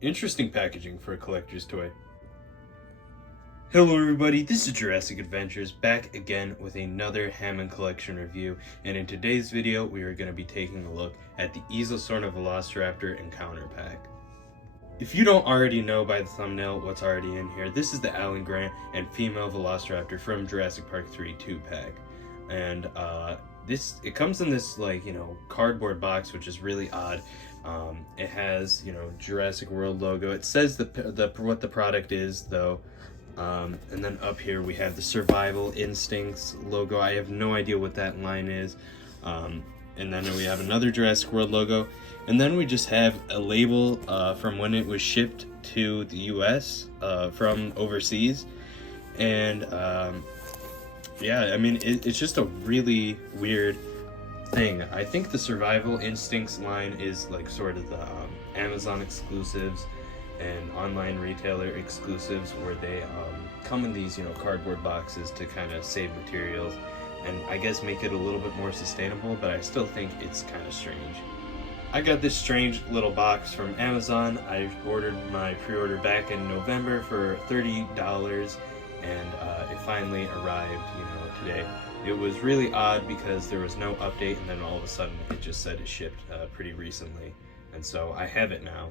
Interesting packaging for a collector's toy. Hello everybody, this is Jurassic Adventures back again with another Hammond collection review, and in today's video we are going to be taking a look at the Isla Sorna Velociraptor Encounter Pack. If you don't already know by the thumbnail what's already in here, this is the Alan Grant and female Velociraptor from Jurassic Park 3 2-pack. And it comes in this cardboard box, which is really odd. It has, Jurassic World logo. It says what the product is though. And then up here we have the Survival Instincts logo. I have no idea what that line is. And then we have another Jurassic World logo. And then we just have a label from when it was shipped to the US from overseas. And yeah, I mean, it's just a really weird thing. I think the Survival Instincts line is like sort of the Amazon exclusives and online retailer exclusives, where they come in these cardboard boxes to kind of save materials and I guess make it a little bit more sustainable, but I still think it's kind of strange. I got this strange little box from Amazon. I ordered my pre-order back in November for $30, and it finally arrived today. It was really odd because there was no update, and then all of a sudden it just said it shipped pretty recently, and so I have it now.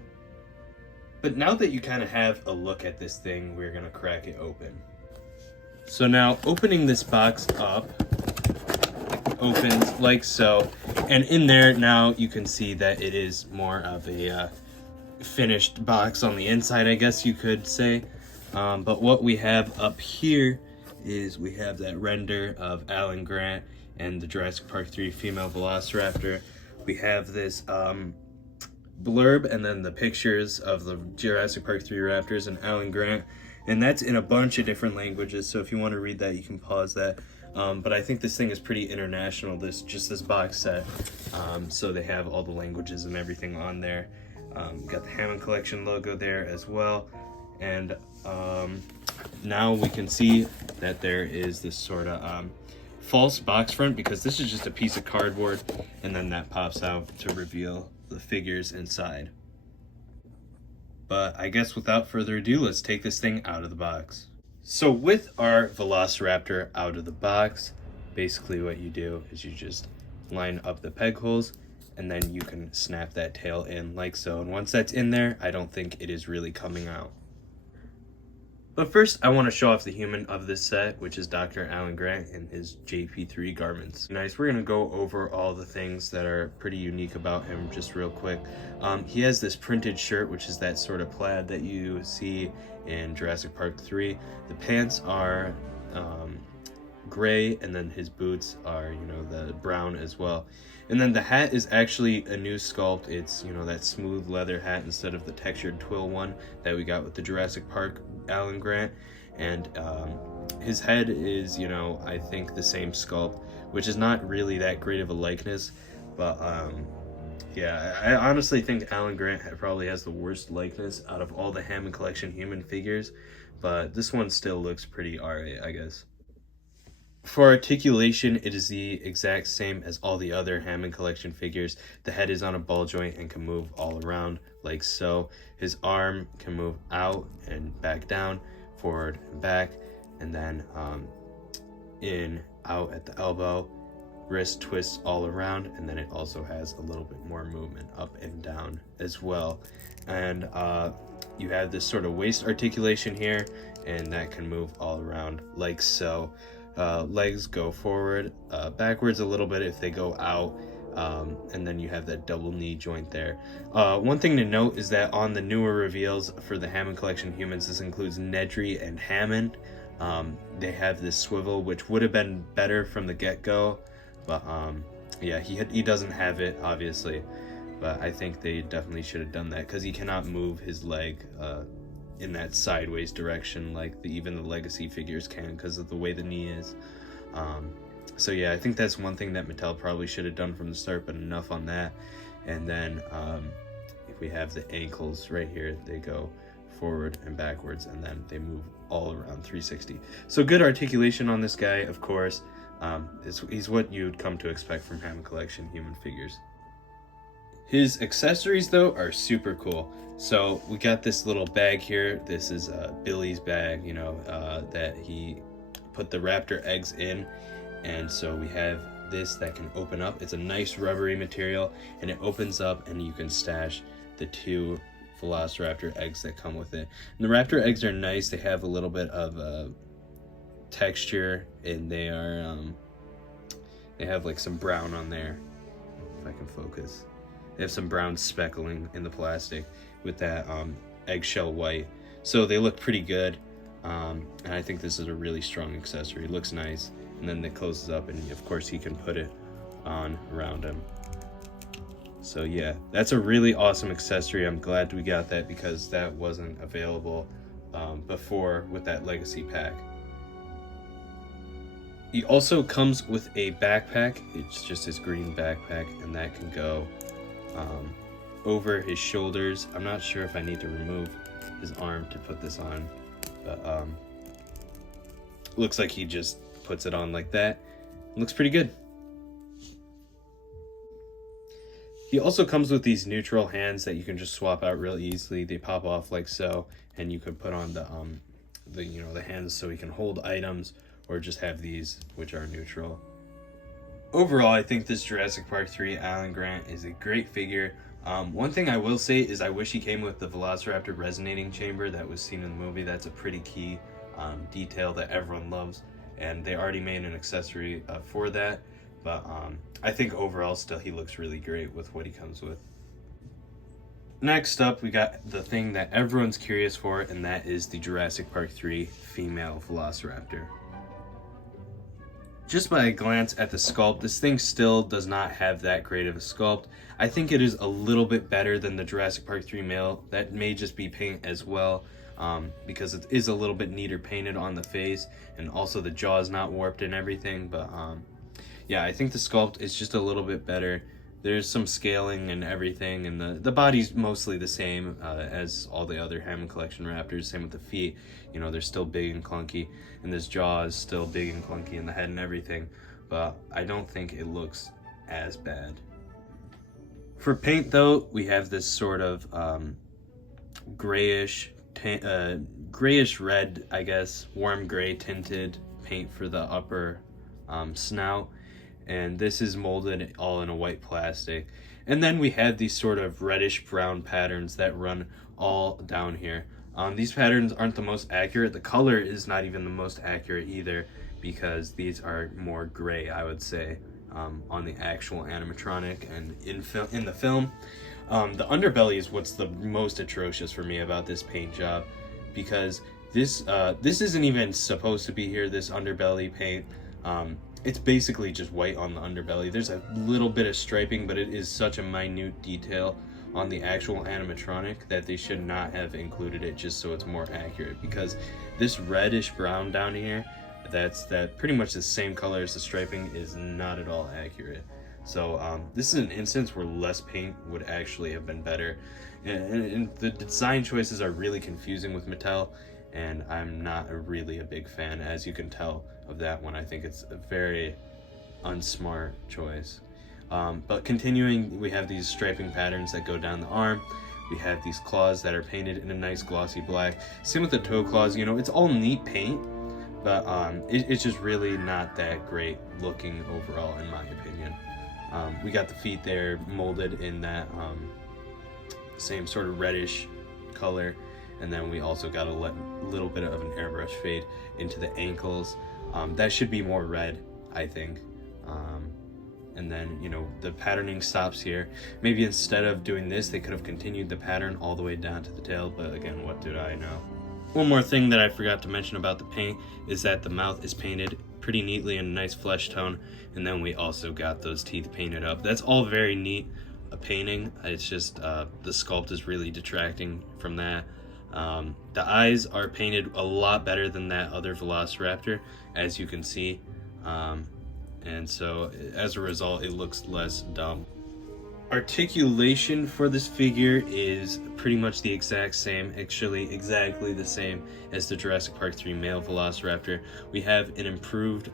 But now that you kind of have a look at this thing, we're going to crack it open. So now, opening this box up, opens like so, and in there now you can see that it is more of a finished box on the inside, I guess you could say. But what we have up here is we have that render of Alan Grant and the Jurassic Park 3 female Velociraptor. We have this blurb and then the pictures of the Jurassic Park 3 raptors and Alan Grant, and that's in a bunch of different languages, so if you want to read that you can pause that. But I think this thing is pretty international, this box set, so they have all the languages and everything on there. Got the Hammond collection logo there as well, and now we can see that there is this sort of false box front, because this is just a piece of cardboard and then that pops out to reveal the figures inside. But I guess without further ado, let's take this thing out of the box. So with our Velociraptor out of the box, basically what you do is you just line up the peg holes and then you can snap that tail in like so. And once that's in there, I don't think it is really coming out. But first, I want to show off the human of this set, which is Dr. Alan Grant in his JP3 garments. Nice, we're going to go over all the things that are pretty unique about him just real quick. He has this printed shirt, which is that sort of plaid that you see in Jurassic Park 3. The pants are gray, and then his boots are, the brown as well. And then the hat is actually a new sculpt. It's, that smooth leather hat instead of the textured twill one that we got with the Jurassic Park Alan Grant. And his head is, I think the same sculpt, which is not really that great of a likeness. But yeah, I honestly think Alan Grant probably has the worst likeness out of all the Hammond collection human figures. But this one still looks pretty alright, I guess. For articulation, it is the exact same as all the other Hammond collection figures. The head is on a ball joint and can move all around like so. His arm can move out and back down, forward and back, and then in, out at the elbow. Wrist twists all around, and then it also has a little bit more movement up and down as well. And you have this sort of waist articulation here, and that can move all around like so. Legs go forward, backwards a little bit if they go out, and then you have that double knee joint there. One thing to note is that on the newer reveals for the Hammond collection humans, this includes Nedry and Hammond. They have this swivel, which would have been better from the get-go, but yeah, he doesn't have it, obviously, but I think they definitely should have done that, because he cannot move his leg in that sideways direction like even the legacy figures can, because of the way the knee is. So yeah, I think that's one thing that Mattel probably should have done from the start, but enough on that. And then if we have the ankles right here, they go forward and backwards, and then they move all around 360. So good articulation on this guy, of course. He's what you'd come to expect from Hammond collection human figures. His accessories though are super cool. So we got this little bag here. This is Billy's bag, you know, that he put the raptor eggs in. And so we have this that can open up. It's a nice rubbery material, and it opens up and you can stash the 2 Velociraptor eggs that come with it. And the raptor eggs are nice. They have a little bit of texture, and they are they have like some brown on there, if I can focus. They have some brown speckling in the plastic with that eggshell white, so they look pretty good. And I think this is a really strong accessory. It looks nice, and then it closes up, and of course he can put it on around him. So yeah, that's a really awesome accessory. I'm glad we got that because that wasn't available before with that legacy pack. He also comes with a backpack. It's just his green backpack, and that can go over his shoulders. I'm not sure if I need to remove his arm to put this on, but looks like he just puts it on like that. It looks pretty good. He also comes with these neutral hands that you can just swap out real easily. They pop off like so, and you can put on the you know, the hands so he can hold items, or just have these which are neutral. Overall, I think this Jurassic Park 3 Alan Grant is a great figure. One thing I will say is I wish he came with the Velociraptor resonating chamber that was seen in the movie. That's a pretty key detail that everyone loves, and they already made an accessory for that. But I think overall still he looks really great with what he comes with. Next up, we got the thing that everyone's curious for, and that is the Jurassic Park 3 female Velociraptor. Just by a glance at the sculpt, this thing still does not have that great of a sculpt. I think it is a little bit better than the Jurassic Park 3 male. That may just be paint as well, because it is a little bit neater painted on the face, and also the jaw is not warped and everything. But yeah, I think the sculpt is just a little bit better. There's some scaling and everything, and the body's mostly the same as all the other Hammond collection raptors. Same with the feet, you know, they're still big and clunky, and this jaw is still big and clunky, and the head and everything, but I don't think it looks as bad. For paint though, we have this sort of grayish red, I guess, warm gray tinted paint for the upper snout. And this is molded all in a white plastic. And then we have these sort of reddish brown patterns that run all down here. These patterns aren't the most accurate. The color is not even the most accurate either, because these are more gray, I would say, on the actual animatronic and in the film. The underbelly is what's the most atrocious for me about this paint job, because this isn't even supposed to be here, this underbelly paint. It's basically just white on the underbelly. There's a little bit of striping, but it is such a minute detail on the actual animatronic that they should not have included it, just so it's more accurate, because this reddish brown down here, that pretty much the same color as the striping, is not at all accurate. So this is an instance where less paint would actually have been better, and the design choices are really confusing with Mattel, and I'm not really a big fan, as you can tell, of that one. I think it's a very unsmart choice. But continuing, we have these striping patterns that go down the arm. We have these claws that are painted in a nice glossy black. Same with the toe claws, you know, it's all neat paint, but it's just really not that great looking overall, in my opinion. We got the feet there molded in that same sort of reddish color, and then we also got a little bit of an airbrush fade into the ankles. That should be more red, I think. And then, you know, the patterning stops here. Maybe instead of doing this, they could have continued the pattern all the way down to the tail, but again, what did I know? One more thing that I forgot to mention about the paint is that the mouth is painted pretty neatly in a nice flesh tone, and then we also got those teeth painted up. That's all very neat painting. It's just the sculpt is really detracting from that. The eyes are painted a lot better than that other Velociraptor, as you can see, and so as a result it looks less dumb. Articulation for this figure is pretty much the exact same, actually exactly the same as the Jurassic Park 3 male Velociraptor. We have an improved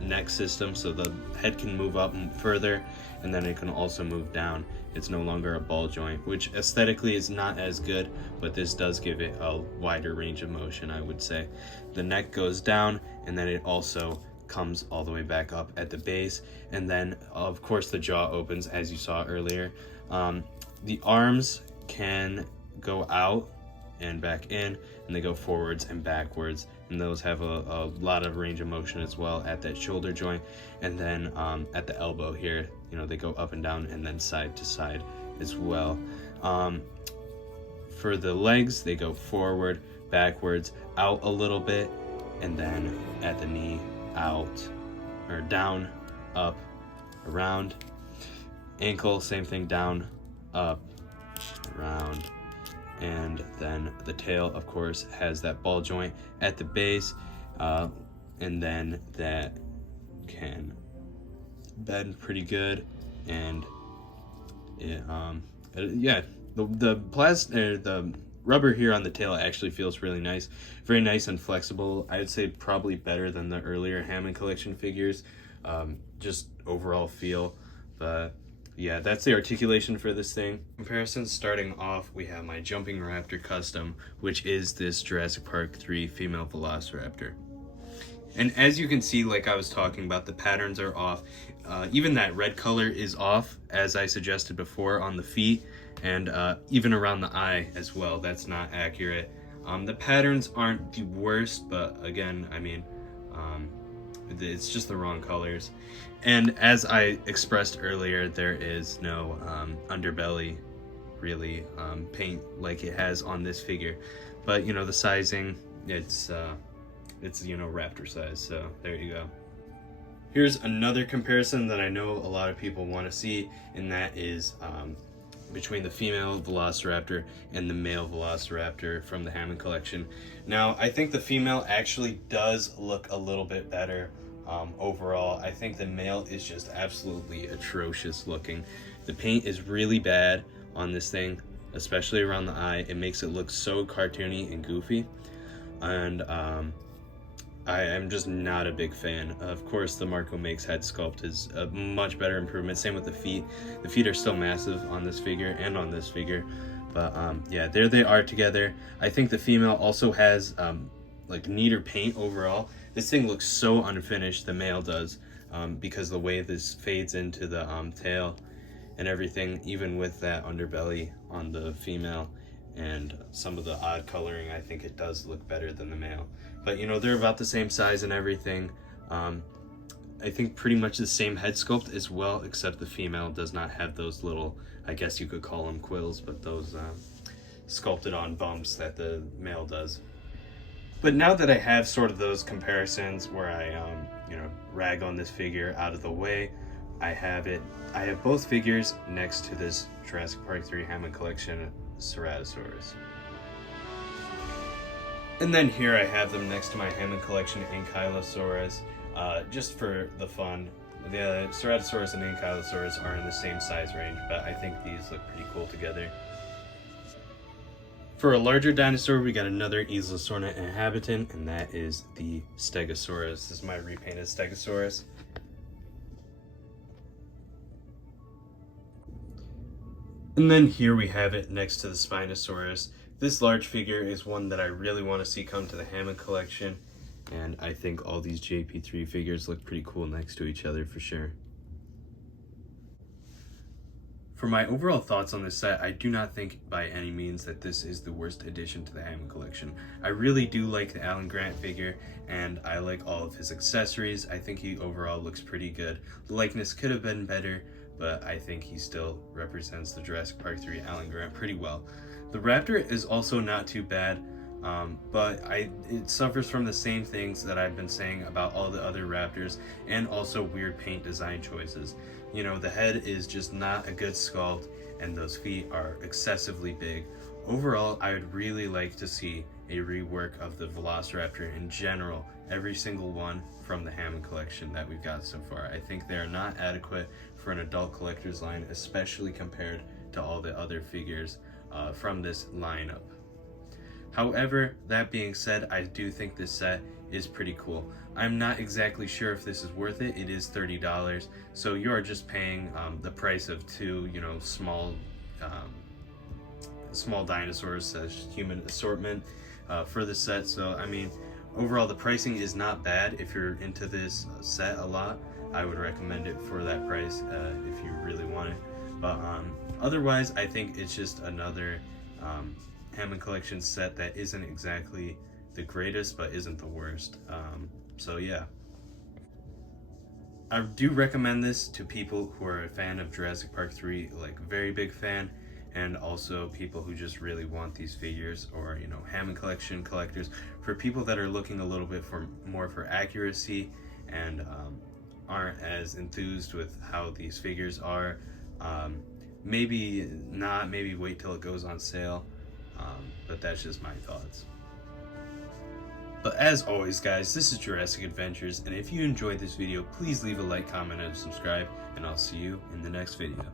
neck system, so the head can move up further, and then it can also move down. It's no longer a ball joint, which aesthetically is not as good, but this does give it a wider range of motion, I would say. The neck goes down, and then it also comes all the way back up at the base, and then of course the jaw opens as you saw earlier. The arms can go out and back in, and they go forwards and backwards, and those have a lot of range of motion as well at that shoulder joint. And then at the elbow here, you know, they go up and down and then side to side as well. For the legs, they go forward, backwards, out a little bit, and then at the knee, out or down, up, around. Ankle, same thing, down, up, around. And then the tail, of course, has that ball joint at the base, and then that can bend pretty good. And it, yeah, the rubber here on the tail actually feels really nice, very nice and flexible. I would say probably better than the earlier Hammond collection figures, just overall feel. But yeah, that's the articulation for this thing. Comparison, starting off, we have my Jumping Raptor Custom, which is this Jurassic Park 3 female Velociraptor. And as you can see, like I was talking about, the patterns are off. Even that red color is off, as I suggested before, on the feet, and even around the eye as well. That's not accurate. The patterns aren't the worst, but again, I mean, it's just the wrong colors. And as I expressed earlier, there is no underbelly really paint like it has on this figure. But you know, the sizing, it's you know, raptor size, so there you go. Here's another comparison that I know a lot of people want to see, and that is between the female Velociraptor and the male Velociraptor from the Hammond collection. Now, I think the female actually does look a little bit better overall. I think the male is just absolutely atrocious looking. The paint is really bad on this thing, especially around the eye. It makes it look so cartoony and goofy, and I am just not a big fan. Of course, the Marco Makes head sculpt is a much better improvement. Same with the feet. The feet are still massive on this figure and on this figure. But yeah, there they are together. I think the female also has like neater paint overall. This thing looks so unfinished, the male does, because the way this fades into the tail and everything, even with that underbelly on the female and some of the odd coloring, I think it does look better than the male. But you know, they're about the same size and everything. I think pretty much the same head sculpt as well, except the female does not have those little, I guess you could call them quills, but those sculpted on bumps that the male does. But now that I have sort of those comparisons where I you know, rag on this figure out of the way, I have both figures next to this Jurassic Park 3 Hammond collection Ceratosaurus. And then here I have them next to my Hammond collection Ankylosaurus, just for the fun. The Ceratosaurus and Ankylosaurus are in the same size range, but I think these look pretty cool together. For a larger dinosaur, we got another Isla Sorna inhabitant, and that is the Stegosaurus. This is my repainted Stegosaurus. And then here we have it next to the Spinosaurus. This large figure is one that I really want to see come to the Hammond collection, and I think all these JP3 figures look pretty cool next to each other for sure. For my overall thoughts on this set, I do not think by any means that this is the worst addition to the Hammond collection. I really do like the Alan Grant figure, and I like all of his accessories. I think he overall looks pretty good. The likeness could have been better, but I think he still represents the Jurassic Park 3 Alan Grant pretty well. The Raptor is also not too bad, but it suffers from the same things that I've been saying about all the other Raptors, and also weird paint design choices. You know, the head is just not a good sculpt, and those feet are excessively big. Overall, I would really like to see a rework of the Velociraptor in general, every single one from the Hammond collection that we've got so far. I think they are not adequate for an adult collector's line, especially compared to all the other figures from this lineup. However, that being said, I do think this set is pretty cool. I'm not exactly sure if this is worth it. It is $30, so you are just paying the price of two, you know, small dinosaurs / human assortment for the set. So I mean, overall the pricing is not bad. If you're into this set a lot, I would recommend it for that price if you really want it. But otherwise, I think it's just another Hammond collection set that isn't exactly the greatest, but isn't the worst. So yeah, I do recommend this to people who are a fan of Jurassic Park 3, like very big fan, and also people who just really want these figures, or you know, Hammond collection collectors. For people that are looking a little bit more for accuracy and aren't as enthused with how these figures are, maybe not, maybe wait till it goes on sale. But that's just my thoughts. But as always, guys, this is Jurassic Adventures, and if you enjoyed this video, please leave a like, comment, and subscribe, and I'll see you in the next video.